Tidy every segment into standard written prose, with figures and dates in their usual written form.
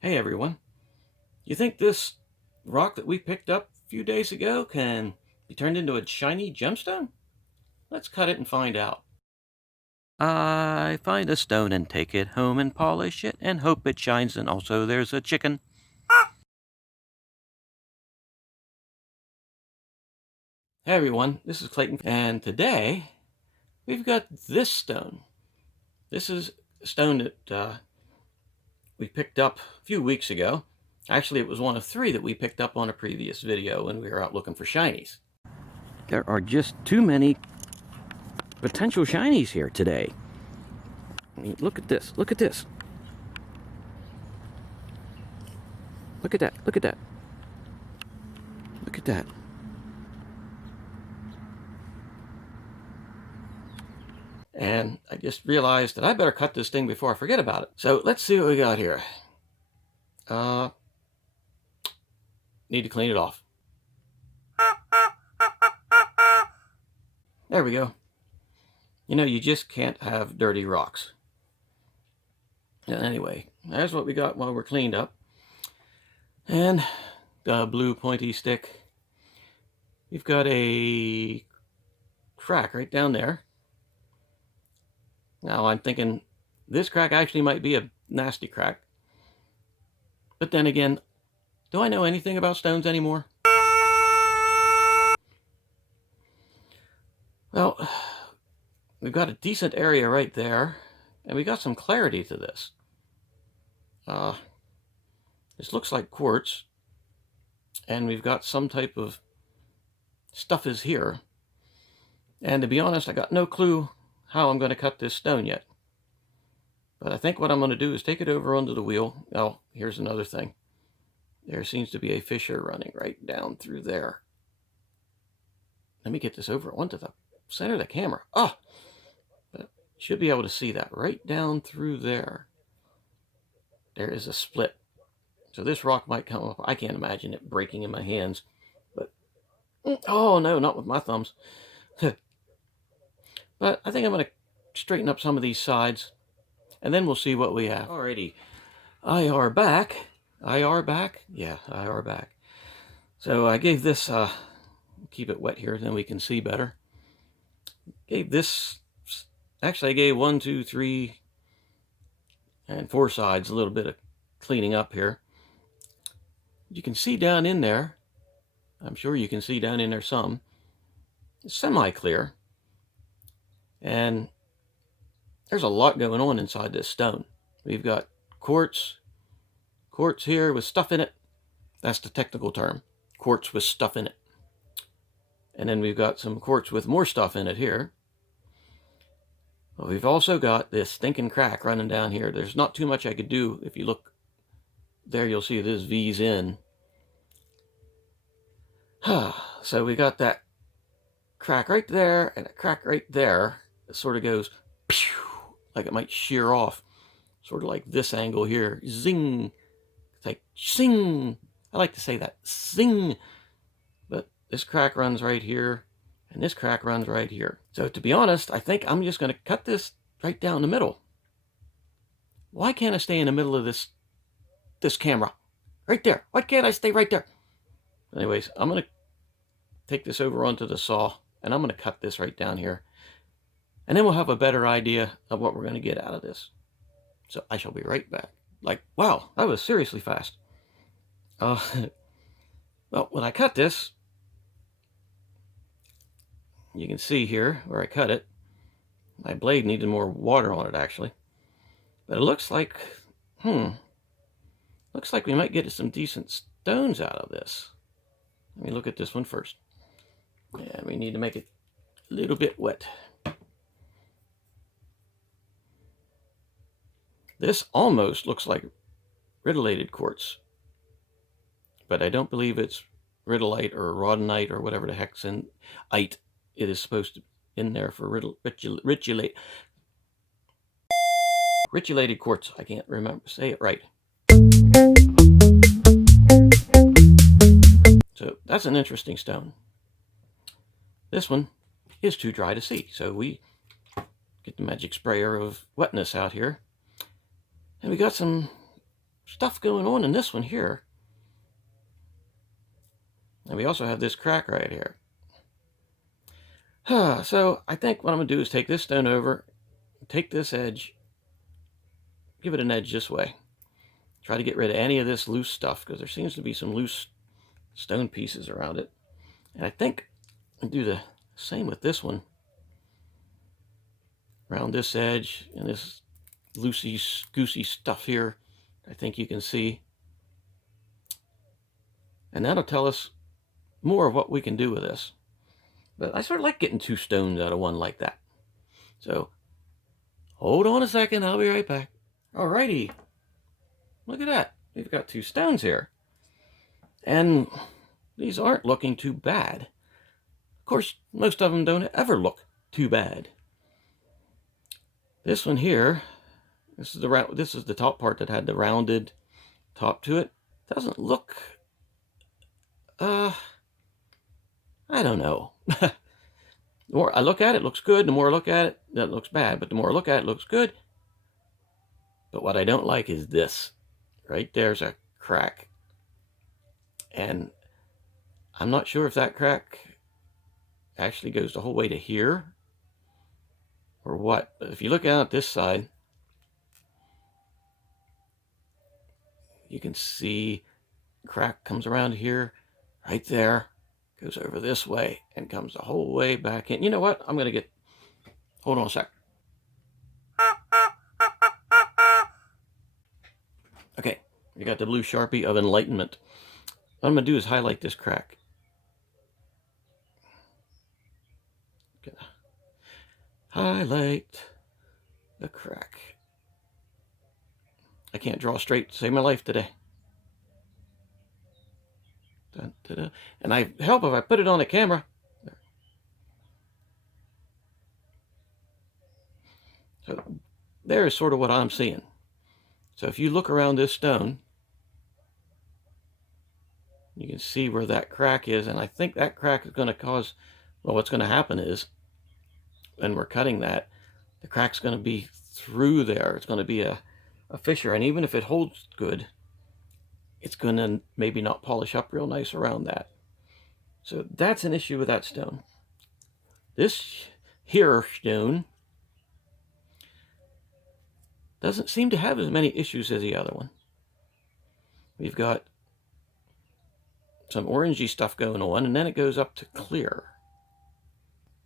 Hey everyone, you think this rock that we picked up a few days ago can be turned into a shiny gemstone? Let's cut it and find out. I find a stone and take it home and polish it and hope it shines, and also there's a chicken. Hey everyone, this is Clayton, and today we've got this stone. This is a stone that we picked up a few weeks ago. Actually, it was one of three that we picked up on a previous video when we were out looking for shinies. There are just too many potential shinies here today. I mean, look at this. Look at this. Look at that. Look at that. Look at that. And I just realized that I better cut this thing before I forget about it. So let's see what we got here. Need to clean it off. There we go. You know, you just can't have dirty rocks. Anyway, there's what we got while we're cleaned up. And the blue pointy stick. We've got a crack right down there. Now I'm thinking this crack actually might be a nasty crack. But then again, do I know anything about stones anymore? Well, we've got a decent area right there, and we got some clarity to this. This looks like quartz, and we've got some type of stuff is here. And to be honest, I got no clue how I'm going to cut this stone yet. But I think what I'm going to do is take it over onto the wheel. Oh, here's another thing. There seems to be a fissure running right down through there. Let me get this over onto the center of the camera. Oh, but should be able to see that right down through there. There is a split. So this rock might come up. I can't imagine it breaking in my hands. But, oh no, not with my thumbs. But I think I'm going to straighten up some of these sides, and then we'll see what we have. Alrighty, IR back. IR back? Yeah, IR back. So I gave this, keep it wet here, then we can see better. Gave this, actually I gave 1, 2, 3, and 4 sides a little bit of cleaning up here. You can see down in there, I'm sure you can see down in there some, it's semi-clear. And there's a lot going on inside this stone. We've got quartz here with stuff in it. That's the technical term. Quartz with stuff in it. And then we've got some quartz with more stuff in it here. But we've also got this stinking crack running down here. There's not too much I could do. If you look there, you'll see this V's in. So we got that crack right there and a crack right there. It sort of goes pew, like it might shear off, sort of like this angle here. Zing. It's like sing. I like to say that, sing. But this crack runs right here, and this crack runs right here. So to be honest, I think I'm just going to cut this right down the middle. Why can't I stay in the middle of this camera? Right there. Why can't I stay right there? Anyways, I'm going to take this over onto the saw, and I'm going to cut this right down here. And then we'll have a better idea of what we're going to get out of this. So I shall be right back. Like, wow, that was seriously fast. Well, when I cut this, you can see here where I cut it. My blade needed more water on it, actually. But it looks like, looks like we might get some decent stones out of this. Let me look at this one first. Yeah, we need to make it a little bit wet. This almost looks like rhyolated quartz, but I don't believe it's rhyolite or rhodonite or whatever the heck's in it is supposed to be in there for rhyolated quartz. I can't remember, say it right. So that's an interesting stone. This one is too dry to see, so we get the magic sprayer of wetness out here. And we got some stuff going on in this one here. And we also have this crack right here. So I think what I'm going to do is take this stone over, take this edge, give it an edge this way. Try to get rid of any of this loose stuff, because there seems to be some loose stone pieces around it. And I think I'll do the same with this one. Around this edge and this loosey goosey stuff here, I think you can see. And that'll tell us more of what we can do with this. But I sort of like getting two stones out of one like that. So hold on a second, I'll be right back. Alrighty. Look at that. We've got two stones here. And these aren't looking too bad. Of course, most of them don't ever look too bad. This one here, this is the top part that had the rounded top to it. Doesn't look, I don't know. The more I look at it, it looks good. The more I look at it, that looks bad. But the more I look at it, it looks good. But what I don't like is this. Right there's a crack. And I'm not sure if that crack actually goes the whole way to here or what. But if you look out this side, you can see crack comes around here, right there, goes over this way and comes the whole way back in. You know what? I'm going to get, hold on a sec. Okay, we got the blue Sharpie of enlightenment. What I'm going to do is highlight this crack. Highlight the crack. I can't draw straight to save my life today. Dun, dun, dun. And I help if I put it on the camera. There. So there is sort of what I'm seeing. So if you look around this stone, you can see where that crack is. And I think that crack is going to cause, well, what's going to happen is when we're cutting that, the crack's going to be through there. It's going to be a fissure. And even if it holds good, it's going to maybe not polish up real nice around that. So that's an issue with that stone. This here stone doesn't seem to have as many issues as the other one. We've got some orangey stuff going on, and then it goes up to clear.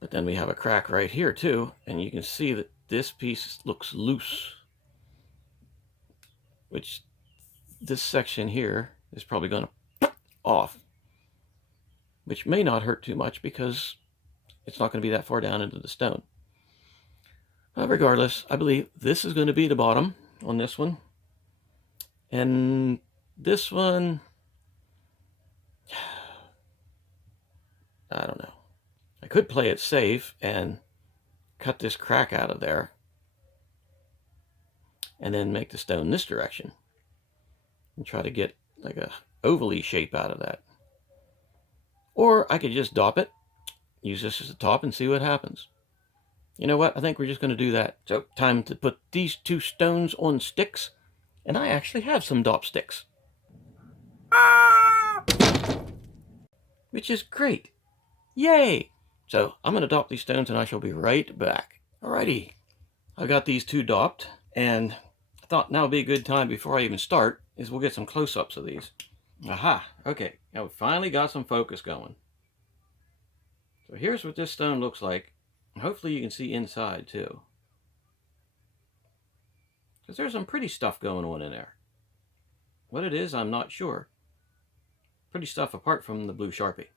But then we have a crack right here too, and you can see that this piece looks loose, which this section here is probably going to off, which may not hurt too much because it's not going to be that far down into the stone. But regardless, I believe this is going to be the bottom on this one. And this one, I don't know. I could play it safe and cut this crack out of there and then make the stone this direction and try to get like a ovally shape out of that. Or I could just dop it, use this as a top, and see what happens. You know what? I think we're just going to do that. So time to put these two stones on sticks. And I actually have some dop sticks, which is great. Yay! So I'm going to dop these stones and I shall be right back. Alrighty. I got these two dopped, and I thought now would be a good time before I even start is we'll get some close-ups of these. Aha! Okay. Now we finally got some focus going. So here's what this stone looks like. Hopefully you can see inside too, because there's some pretty stuff going on in there. What it is, I'm not sure. Pretty stuff apart from the blue Sharpie.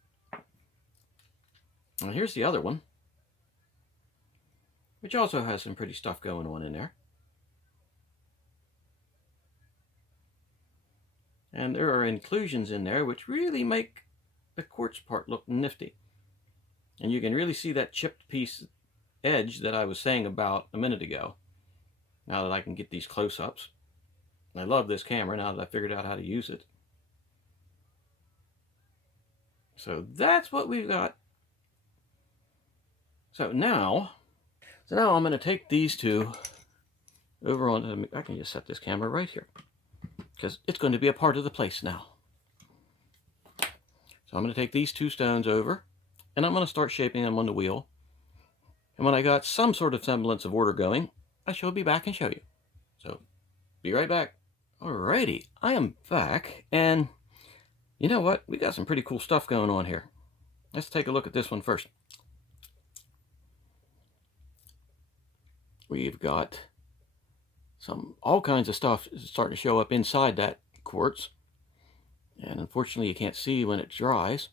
Now here's the other one, which also has some pretty stuff going on in there. And there are inclusions in there which really make the quartz part look nifty. And you can really see that chipped piece edge that I was saying about a minute ago, now that I can get these close-ups. I love this camera now that I figured out how to use it. So that's what we've got. So now I'm going to take these two over on, I can just set this camera right here. because it's going to be a part of the place now. So I'm going to take these 2 stones over, and I'm going to start shaping them on the wheel. And when I got some sort of semblance of order going, I shall be back and show you. So, be right back. Alrighty, I am back, and you know what? We got some pretty cool stuff going on here. Let's take a look at this one first. We've got all kinds of stuff starting to show up inside that quartz. And unfortunately you can't see when it dries.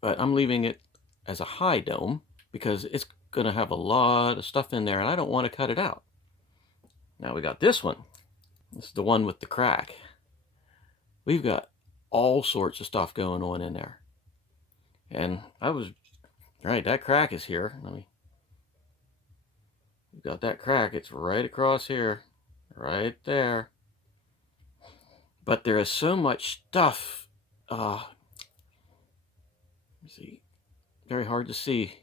But I'm leaving it as a high dome because it's going to have a lot of stuff in there and I don't want to cut it out. Now we got this one. This is the one with the crack. We've got all sorts of stuff going on in there. And right, that crack is here. We've got that crack. It's right across here. Right there. But there is so much stuff. Let's see. Very hard to see.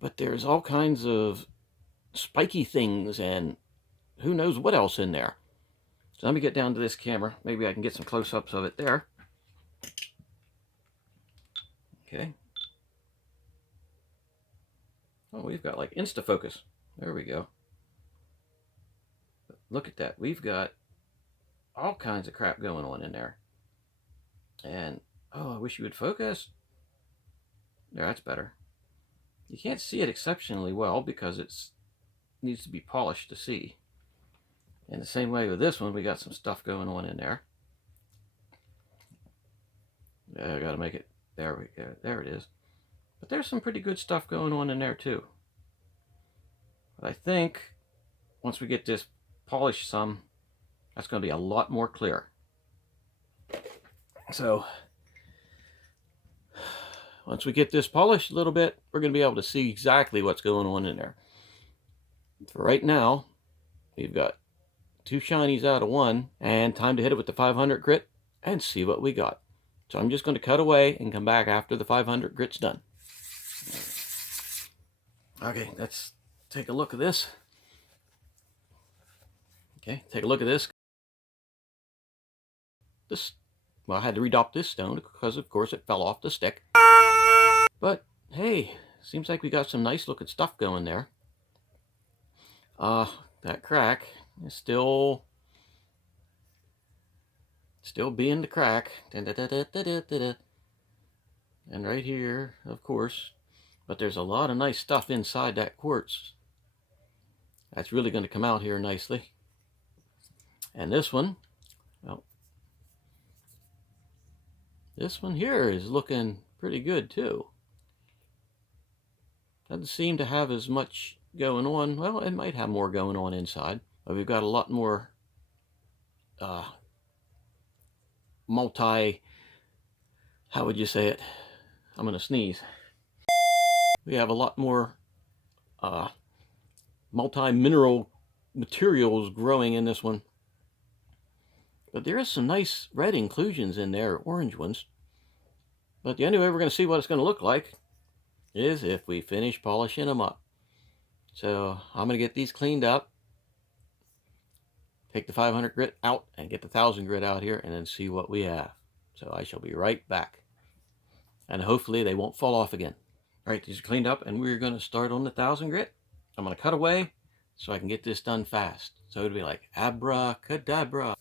But there's all kinds of spiky things and who knows what else in there. So let me get down to this camera. Maybe I can get some close-ups of it there. Okay. Oh, we've got like insta-focus. There we go. Look at that. We've got all kinds of crap going on in there. And, oh, I wish you would focus. There, that's better. You can't see it exceptionally well because it needs to be polished to see. And the same way with this one, we got some stuff going on in there. I gotta make it, there we go, there it is. But there's some pretty good stuff going on in there too. But I think once we get this polished some, that's going to be a lot more clear. So once we get this polished a little bit, we're going to be able to see exactly what's going on in there. For right now, we've got 2 shinies out of 1, and time to hit it with the 500 grit and see what we got. So I'm just going to cut away and come back after the 500 grit's done. Okay, let's take a look at this. Okay, take a look at this. Well, I had to redop this stone because, of course, it fell off the stick. But, hey, seems like we got some nice looking stuff going there. That crack is still being the crack. And right here, of course. But there's a lot of nice stuff inside that quartz. That's really going to come out here nicely. And this one, well, this one here is looking pretty good too. Doesn't seem to have as much going on. Well, it might have more going on inside, but we've got a lot more how would you say it? I'm going to sneeze. We have a lot more multi-mineral materials growing in this one. But there is some nice red inclusions in there, orange ones. But the only way we're going to see what it's going to look like is if we finish polishing them up. So I'm going to get these cleaned up, take the 500 grit out, and get the 1000 grit out here, and then see what we have. So I shall be right back. And hopefully they won't fall off again. All right, these are cleaned up, and we're going to start on the 1000 grit. I'm going to cut away so I can get this done fast. So it'll be like abracadabra.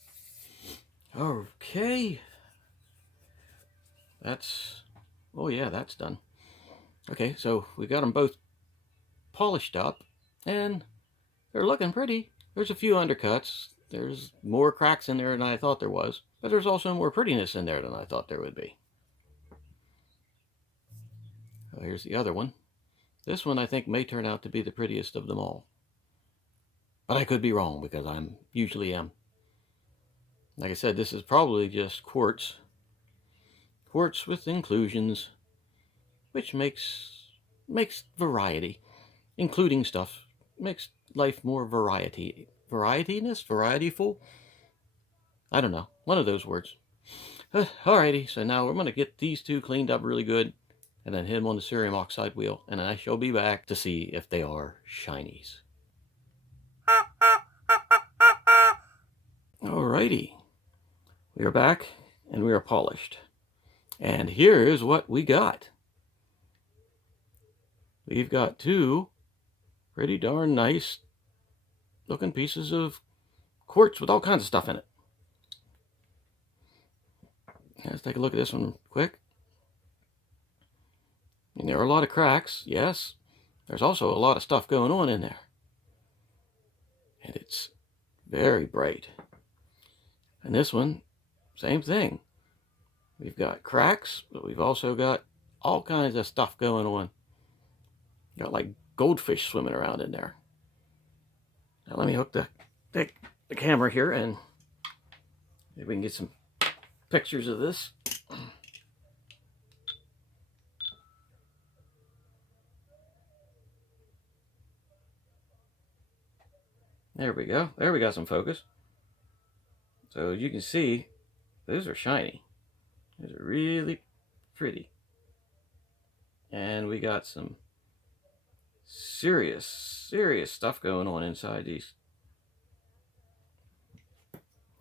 Okay. Oh yeah, that's done. Okay, so we got them both polished up, and they're looking pretty. There's a few undercuts. There's more cracks in there than I thought there was, but there's also more prettiness in there than I thought there would be. Oh, here's the other one. This one I think may turn out to be the prettiest of them all. But I could be wrong because I usually am. Like I said, this is probably just quartz. Quartz with inclusions, which makes variety. Including stuff makes life more varietyful? I don't know. One of those words. Alrighty, so now we're going to get these 2 cleaned up really good and then hit them on the cerium oxide wheel, and I shall be back to see if they are shinies. Alrighty, we are back and we are polished. And here's what we got. We've got two pretty darn nice looking pieces of quartz with all kinds of stuff in it. Let's take a look at this one quick. And there are a lot of cracks, yes. There's also a lot of stuff going on in there. And it's very bright. And this one, same thing. We've got cracks, but we've also got all kinds of stuff going on. Got like goldfish swimming around in there. Now let me hook the camera here and maybe we can get some pictures of this. There we go. There we got some focus. So as you can see, those are shiny. Those are really pretty. And we got some serious stuff going on inside these.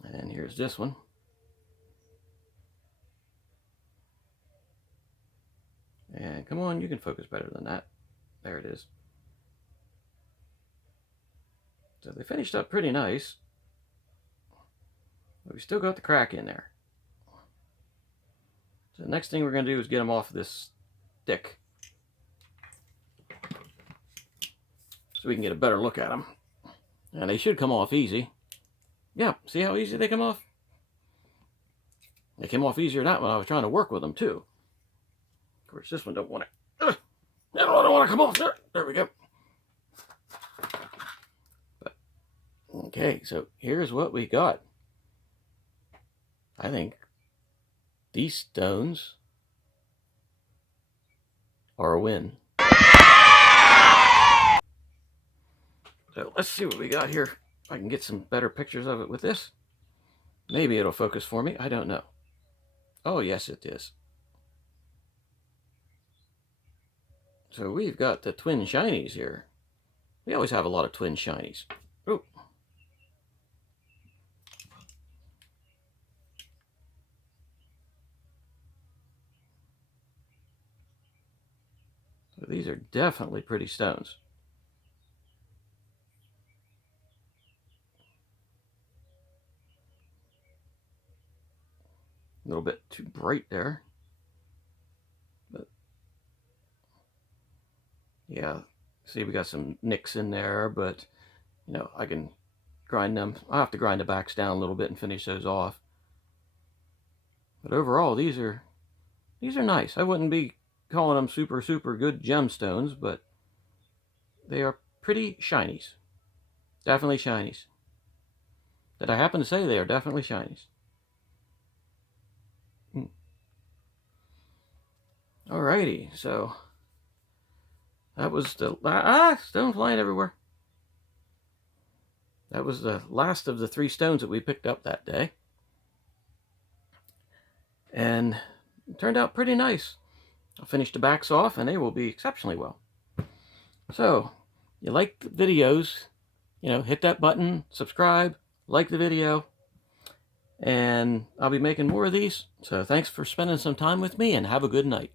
And here's this one. And come on, you can focus better than that. There it is. So they finished up pretty nice. But we still got the crack in there. So the next thing we're going to do is get them off this stick. So we can get a better look at them. And they should come off easy. Yeah, see how easy they come off? They came off easier than that when I was trying to work with them too. Of course, this one don't want to. That one don't want to come off. There we go. But, okay, so here's what we got. I think these stones are a win. So let's see what we got here. If I can get some better pictures of it with this. Maybe it'll focus for me. I don't know. Oh, yes, it is. So we've got the twin shinies here. We always have a lot of twin shinies. Oh. So these are definitely pretty stones. A little bit too bright there. But yeah, see we got some nicks in there, but you know, I can grind them. I'll have to grind the backs down a little bit and finish those off. But overall, these are nice. I wouldn't be calling them super good gemstones, but they are pretty shinies. Definitely shinies. Did I happen to say they are definitely shinies? Alrighty, so that was the stone flying everywhere. That was the last of the 3 stones that we picked up that day. And it turned out pretty nice. I'll finish the backs off and they will be exceptionally well. So, you like the videos, you know, hit that button, subscribe, like the video, and I'll be making more of these. So thanks for spending some time with me and have a good night.